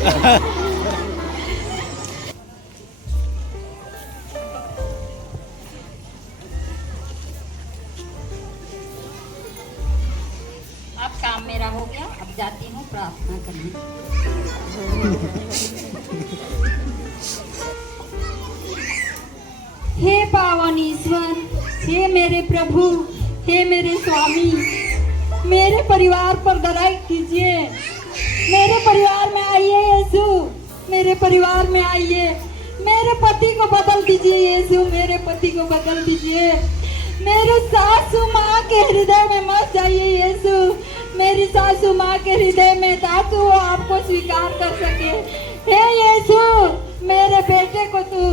अब काम मेरा हो गया, अब जाती हूँ प्रार्थना करने। हे पावन ईश्वर, हे मेरे प्रभु, हे मेरे स्वामी, मेरे परिवार पर दया कीजिए। मेरे परिवार में आइए यीशु, मेरे परिवार में आइए। मेरे पति को बदल दीजिए यीशु, मेरे पति को बदल दीजिए। मेरे सासू माँ के हृदय में मत जाइए यीशु, मेरी सासू माँ के हृदय में, ताकि वो आपको स्वीकार कर सके। हे यीशु, मेरे बेटे को तू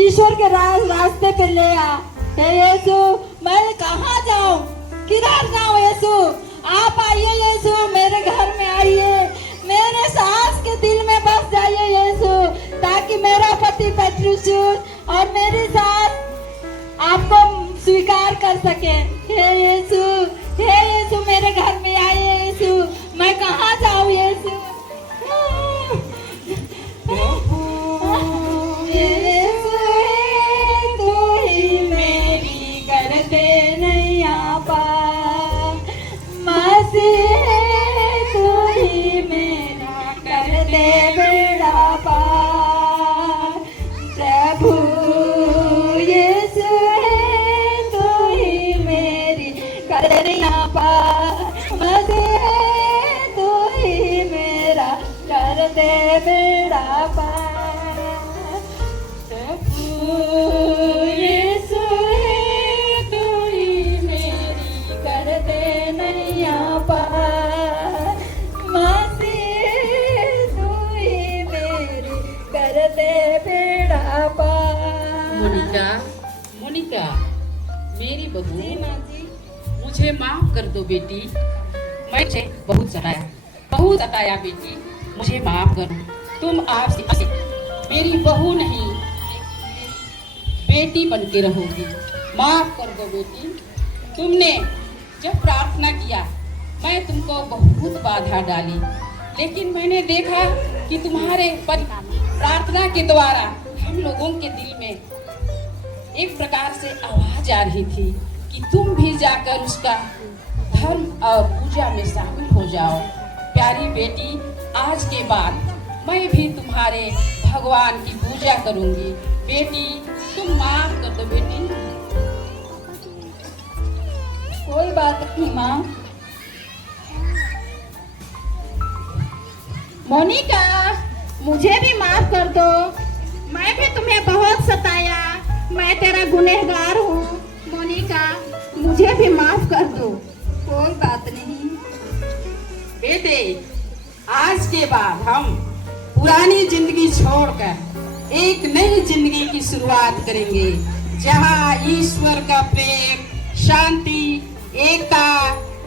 ईश्वर के रास्ते पे ले आ। हे यीशु, मैं कहाँ जाऊँ, किधर जाऊँ यीशु? आप आइए यीशु, मेरे घर में आइए, मेरे सास के दिल में बस जाइए यीशु, ताकि मेरा पति पेट्रुसियुस और मेरी सास आपको स्वीकार कर सके। हे यीशु, हे यीशु, मेरे घर में आइए यीशु, मैं कहाँ जाऊँ यीशु? यीशु, तू ही मेरी कर दे नैया पार, मसीह तू ही मेरा कर दे बेड़ा पार। प्रभु यीशु तू ही मेरी कर दे नैया पार, मसीह तू ही मेरा कर दे बेड़ा पार। प्रभु यीशु तू ही मेरी कर दे नैया पार, मसीह तू ही मेरी कर दे बेड़ा पार। मोनिका, मोनिका, मेरी बहू, जी माँ जी। मुझे माफ कर दो बेटी, मैं बहुत सताया बेटी, मुझे माफ करो। तुम आपसे मेरी बहू नहीं, बेटी बन के रहोगी। माफ कर दो बेटी। तुमने जब प्रार्थना किया, मैं तुमको बहुत बाधा डाली, लेकिन मैंने देखा कि तुम्हारे प्रार्थना के द्वारा हम लोगों के दिल में एक प्रकार से आवाज आ रही थी कि तुम भी जाकर उसका धर्म और पूजा में शामिल हो जाओ। प्यारी बेटी, आज के बाद मैं भी तुम्हारे भगवान की पूजा करूंगी। बेटी, तुम माफ कर दो बेटी। कोई बात नहीं माँ। मोनिका, मुझे भी माफ कर दो, मैं भी तुम्हें बहुत सताया, मैं तेरा गुनहगार हूँ। मोनिका, मुझे भी माफ कर दो। कोई बात नहीं बेटे, आज के बाद हम पुरानी जिंदगी छोड़कर एक नई जिंदगी की शुरुआत करेंगे, जहाँ ईश्वर का प्रेम, शांति, एकता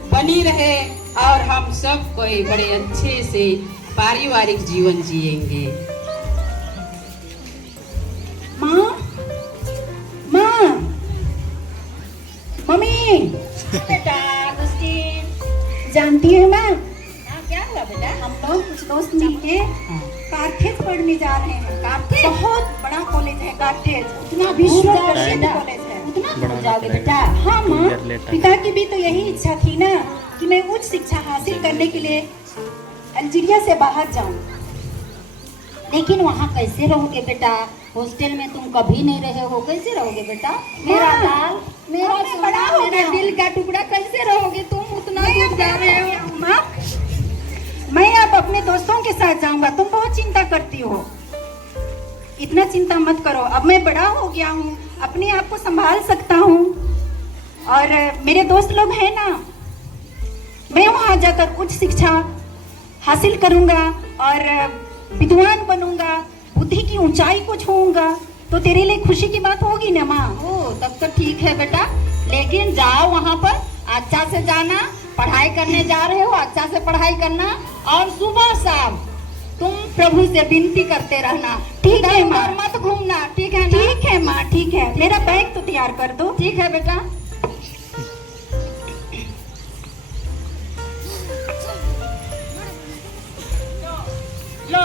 बनी रहे और हम सब कोई बड़े अच्छे से पारिवारिक जीवन जिएंगे। माँ, माँ, मम्मी। बेटा दुष्टी, जानती है माँ, क्या हुआ बेटा? हम लोग कुछ दोस्त मिलके कार्थेज पढ़ने जा रहे हैं। कार्थेज बहुत बड़ा कॉलेज है, कार्थेज इतना विश्व प्रसिद्ध कॉलेज है। उतना जाओगे बेटा? हाँ माँ, पिता की भी तो यही इच्छा थी ना कि मैं उच्च शिक्षा हासिल करने के लिए अल्जीरिया से बाहर जाऊं। लेकिन वहाँ कैसे रहोगे बेटा? हॉस्टल में तुम कभी नहीं रहे हो, कैसे रहोगे बेटा? मेरा लाल, मेरा मैं बड़ा हो मेरा गया। दिल का टुकड़ा, कैसे रहोगे तुम? उतना दूर जा रहे हो। माँ, मैं अब अपने दोस्तों के साथ जाऊंगा। तुम बहुत चिंता करती हो, इतना चिंता मत करो। अब मैं बड़ा हो गया हूँ, अपने आप को संभाल सकता हूँ। और मेरे दोस्त लोग हैं ना, मैं वहाँ जाकर उच्च शिक्षा हासिल करूंगा और विद्वान बनूंगा, बुद्धि की ऊंचाई को छूऊंगा। तो तेरे लिए खुशी की बात होगी ना माँ? ओ, तब तो ठीक है बेटा, लेकिन जाओ वहाँ पर, अच्छा से जाना। पढ़ाई करने जा रहे हो, अच्छा से पढ़ाई करना, और सुबह शाम तुम प्रभु से विनती करते रहना। ठीक है माँ। इधर मत घूमना, ठीक है ना? ठीक है माँ, ठीक है। मेरा बैग तो तैयार कर दो। ठीक है बेटा।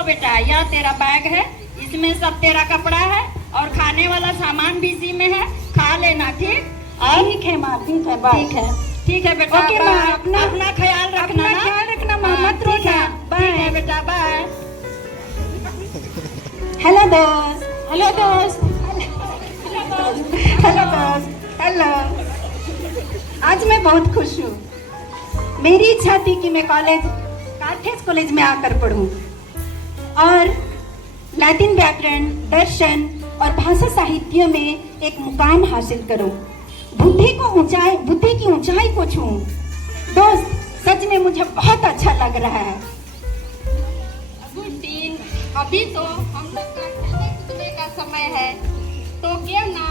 बेटा, यह तेरा बैग है, इसमें सब तेरा कपड़ा है और खाने वाला सामान भी इसी में है, खा लेना ठीक। ठीक है माँ, ठीक है, बाय। ठीक है बेटा, ओके बाय। माँ, अपना ख्याल रखना अपना ना। ख्याल रखना माँ, हाँ, मत ठीक है, रोना। ठीक है बेटा, बाय। हेलो दोस्त। हेलो दोस्त। हेलो दोस्त। हेलो। आज मैं बहुत खुश हूँ। मेरी इच्छा थी कि मैं कार्थेज कॉलेज में आकर पढूं और लैटिन व्याकरण, दर्शन और भाषा साहित्य में एक मुकाम हासिल करूं, बुद्धि की ऊंचाई को छूं। दोस्त, सच में मुझे बहुत अच्छा लग रहा है। अगुस्टीन, अभी तो हम लोग का खेलने कूदने का समय है, तो क्यों ना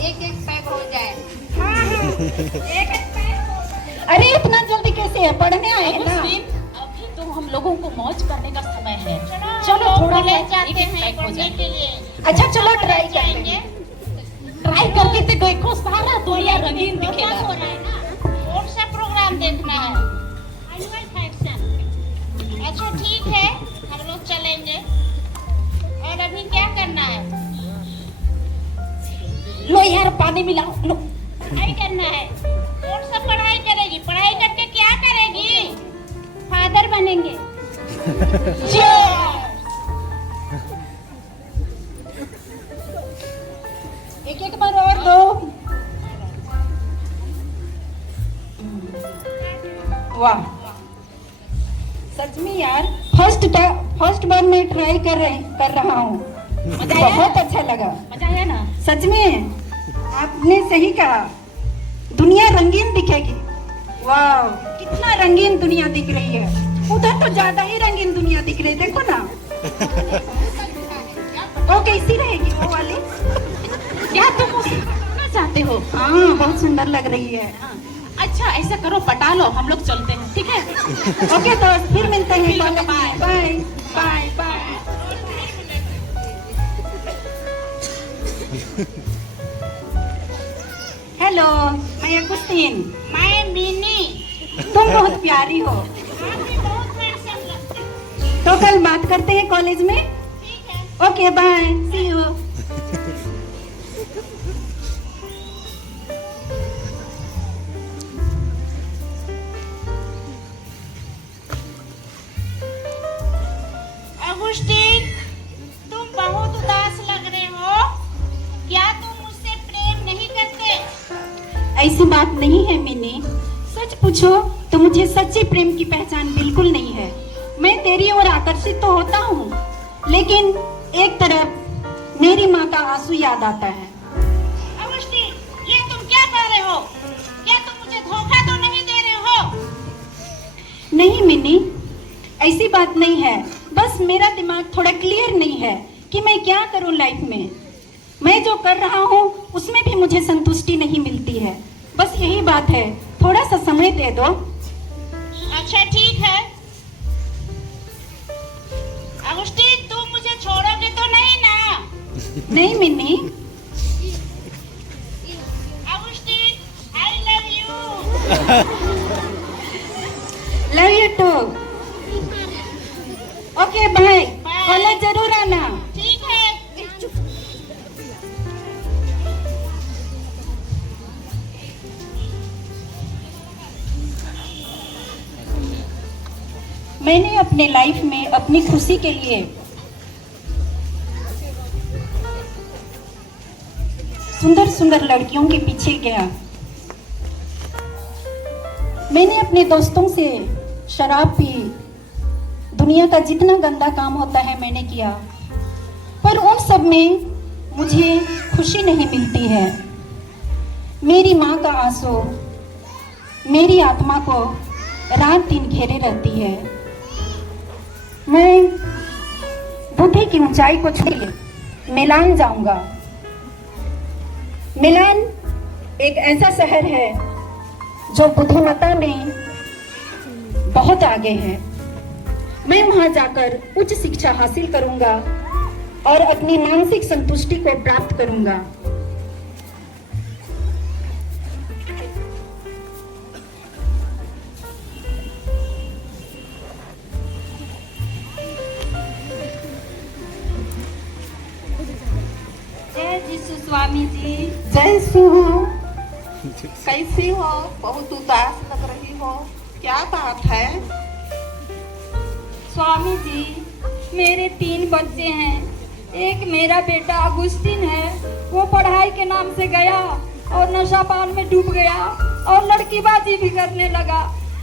एक एक पैक हो जाए। हाँ, एक एक पैक हो जाए। अरे इतना जल्दी कैसे है, पढ़ने आए हैं ना। अगुस्तीन, अभी तो हम लोगों को मौज करने का समय है। चलो थोड़ा सा एक एक पैक हो जाए। अच्छा चलो ट्राई करेंगे। ट्राई करके तो देखो, सारा दुनिया रंगीन दिखेगा। कौन सा प्रोग्राम देखना है? Animal faction. अच्छा ठीक है, हम लोग चलेंगे। और अभी क्या करना है? लो यार, पानी मिलाओ लो। पढ़ाई करना है। कौन सा पढ़ाई करेगी? पढ़ाई करके क्या करेगी? फादर बनेंगे। एक एक बार और दो। वाह, सच में यार, फर्स्ट बार मैं ट्राई कर रहा हूँ। बहुत अच्छा लगा। मजा आया ना? सच में आपने सही कहा, दुनिया रंगीन दिखेगी। वाह, कितना रंगीन दुनिया दिख रही है। उधर तो ज्यादा ही रंगीन दुनिया दिख रही है, देखो ना। वो कैसी रहेगी वो वाली? क्या तुम उसे पटाना चाहते हो? हाँ, बहुत सुंदर लग रही है। अच्छा ऐसा करो, पटा लो, हम लोग चलते हैं, ठीक है? ओके दोस्त, फिर मिलते हैं। ठीक है, bye. Bye bye bye. Hello, मैं अगुस्तीन। मैं मिनी। तुम बहुत प्यारी हो। आप भी बहुत हैंडसम लगते हो। तो कल बात करते हैं कॉलेज में। ठीक है। Okay bye, see you. Augustine, तुम बहुत उदास लग रहे हो। क्या तुम मुझसे प्रेम नहीं करते? ऐसी बात नहीं है मिनी। सच पूछो तो मुझे सच्चे प्रेम की पहचान बिल्कुल नहीं है। मैं तेरी ओर आकर्षित तो होता हूँ, लेकिन एक तरफ मेरी माँ का आंसू याद आता है। अगुस्टीन, ये तुम क्या कह रहे हो? क्या तुम मुझे धोखा तो नहीं दे रहे हो? नहीं मिनी, ऐसी बात नहीं है। बस मेरा दिमाग थोड़ा क्लियर नहीं है कि मैं क्या करूं लाइफ में। मैं जो कर रहा हूं उसमें भी मुझे संतुष्टि नहीं मिलती है। बस यही बात है, थोड़ा सा समय दे दो। अच्छा ठीक है। अगुस्टीन, तुम मुझे छोड़ोगे तो नहीं ना? नहीं Mini. Augustine, I love you. Love you too. Okay bye. Bye. College जरूर आना। ठीक है। मैंने अपने लाइफ में अपनी खुशी के लिए सुंदर सुंदर लड़कियों के पीछे गया। मैंने अपने दोस्तों से शराब पी, दुनिया का जितना गंदा काम होता है मैंने किया, पर उन सब में मुझे खुशी नहीं मिलती है। मेरी माँ का आंसू मेरी आत्मा को रात दिन घेरे रहती है। मैं बुद्धि की ऊंचाई को छू के मिलान जाऊंगा। मिलान एक ऐसा शहर है जो बुद्धिमत्ता में बहुत आगे है। मैं वहां जाकर उच्च शिक्षा हासिल करूंगा और अपनी मानसिक संतुष्टि को प्राप्त करूंगा। स्वामी जी। जय सु। कैसी हो? बहुत उदास लग रही हो, क्या बात है? स्वामी जी, मेरे 3 बच्चे हैं। एक मेरा बेटा अगुस्तीन है, वो पढ़ाई के नाम से गया और नशा पान में डूब गया और लड़कीबाजी भी करने लगा।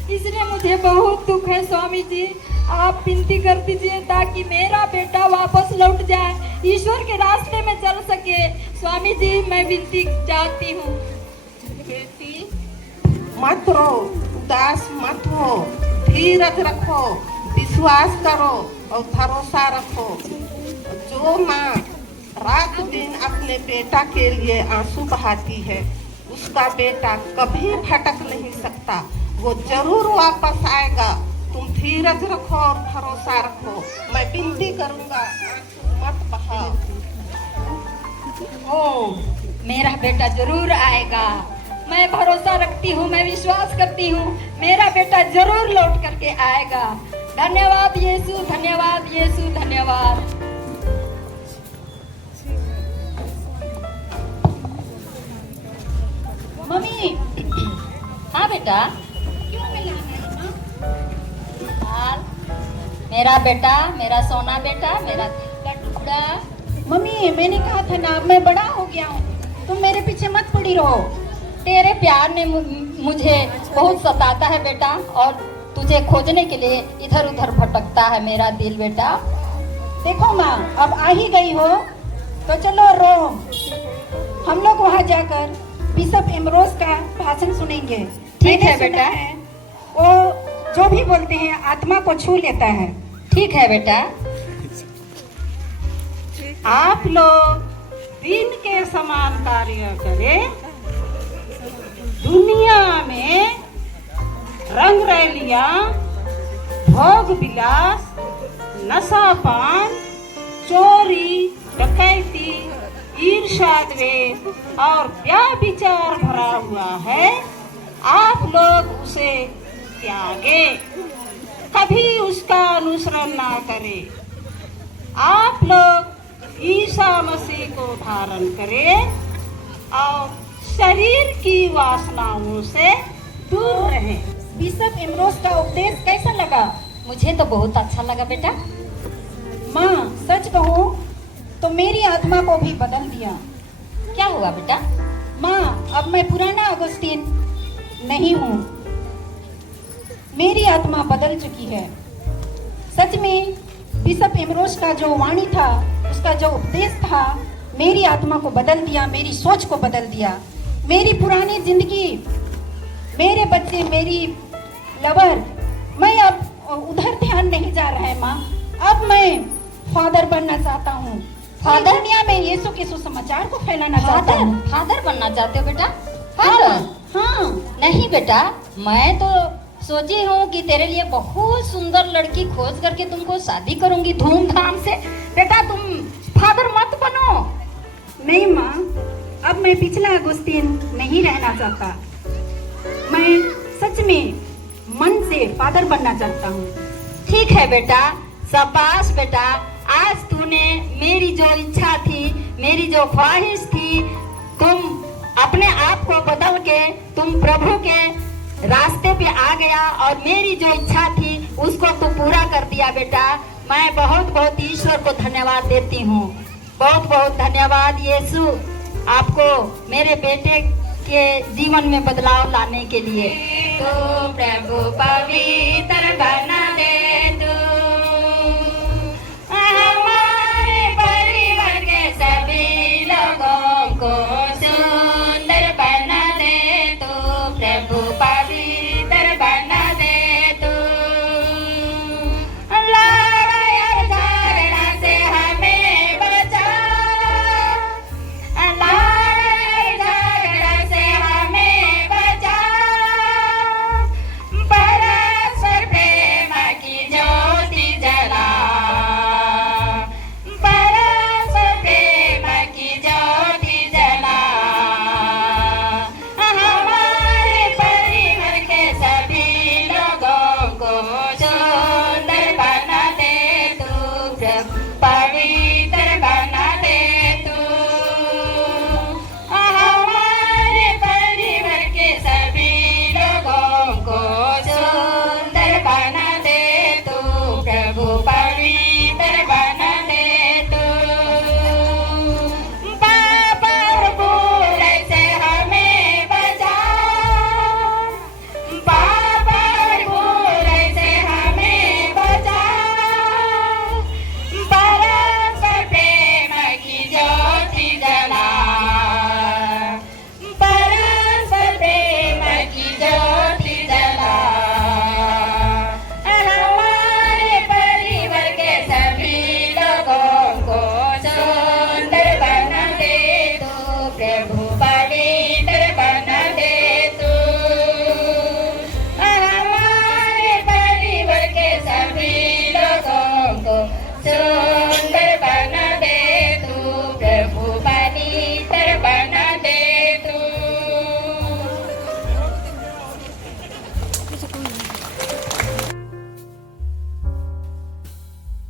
इसलिए मुझे बहुत दुख है स्वामी जी। आप विनती कर दीजिए ताकि मेरा बेटा वापस लौट जाए, ईश्वर के रास्ते में चल सके। स्वामी जी, मैं विनती चाहती हूँ। बेटी मत रो, उदास मत हो, धीरज रखो, विश्वास करो और भरोसा रखो। जो माँ रात दिन अपने बेटा के लिए आंसू बहाती है, उसका बेटा कभी भटक नहीं सकता, वो जरूर वापस आएगा। तुम धीरज रखो और भरोसा रखो। मैं विनती करूँगा, आंसू मत बहाओ। मेरा बेटा जरूर आएगा। मैं भरोसा रखती हूँ, मैं विश्वास करती हूँ, मेरा बेटा जरूर लौट करके आएगा। धन्यवाद यीशु, धन्यवाद यीशु, धन्यवाद। मम्मी, हाँ बेटा। क्यों मिलाना है माँ? हाल, मेरा बेटा, मेरा सोना बेटा, मेरा दिल का टुकड़ा। मम्मी, मैंने कहा था ना, मैं बड़ा हो गया हूँ, तुम मेरे पीछे मत पड़ी रहो। तेरे प्यार ने मुझे बहुत सताता है बेटा, और तुझे खोजने के लिए इधर उधर भटकता है मेरा दिल बेटा। देखो माँ, अब आ ही गई हो तो चलो रोम, हम लोग वहाँ जाकर बिशप एम्ब्रोस का भाषण सुनेंगे। ठीक है मैंने सुना बेटा। है, वो जो भी बोलते हैं आत्मा को छू लेता है। ठीक है बेटा। आप लोग दिन के समान कार्य करें, दुनिया में रंग रैलियां, भोग विलास, नशापान, चोरी, डकैती, ईर्ष्या, द्वेष और व्यभिचार भरा हुआ है। आप लोग उसे त्यागे, कभी उसका अनुसरण ना करें। आप लोग ईसा मसीह को धारण करें और शरीर की वासनाओं से दूर रहें। बिशप एम्ब्रोस का उपदेश कैसा लगा? मुझे तो बहुत अच्छा लगा बेटा। माँ, सच कहूँ तो मेरी आत्मा को भी बदल दिया। क्या हुआ बेटा? माँ, अब मैं पुराना अगुस्तीन नहीं हूँ, मेरी आत्मा बदल चुकी है। सच में बिशप एम्ब्रोस का जो वाणी था, उसका जो उपदेश था, मेरी आत्मा को बदल दिया, मेरी सोच को बदल दिया। मेरी पुरानी जिंदगी, मेरे बच्चे, मेरी लवर, मैं अब उधर ध्यान नहीं जा रहा है माँ। अब मैं फादर बनना चाहता हूँ, फादर दुनिया में यीशु के सुसमाचार को फैलाना चाहता हूँ। फादर बनना चाहते हो बेटा? फादर? हाँ, नहीं बेटा, मैं तो सोची हूँ कि तेरे लिए बहुत सुंदर लड़की खोज करके तुमको शादी करूंगी धूमधाम से। बेटा तुम फादर मत बनो। नहीं माँ, अब मैं पिछला अगुस्तीन नहीं रहना चाहता। मैं सच में मन से फादर बनना चाहता हूँ। ठीक है बेटा, शाबाश बेटा। आज तूने मेरी जो इच्छा थी, मेरी जो ख्वाहिश थी, तुम अपने आप को बदल के तुम प्रभु के रास्ते पे आ गया और मेरी जो इच्छा थी उसको तू पूरा कर दिया बेटा। मैं बहुत बहुत ईश्वर को धन्यवाद देती हूँ। बहुत बहुत धन्यवाद यीशु, आपको मेरे बेटे के जीवन में बदलाव लाने के लिए। तो प्रभु पवित्र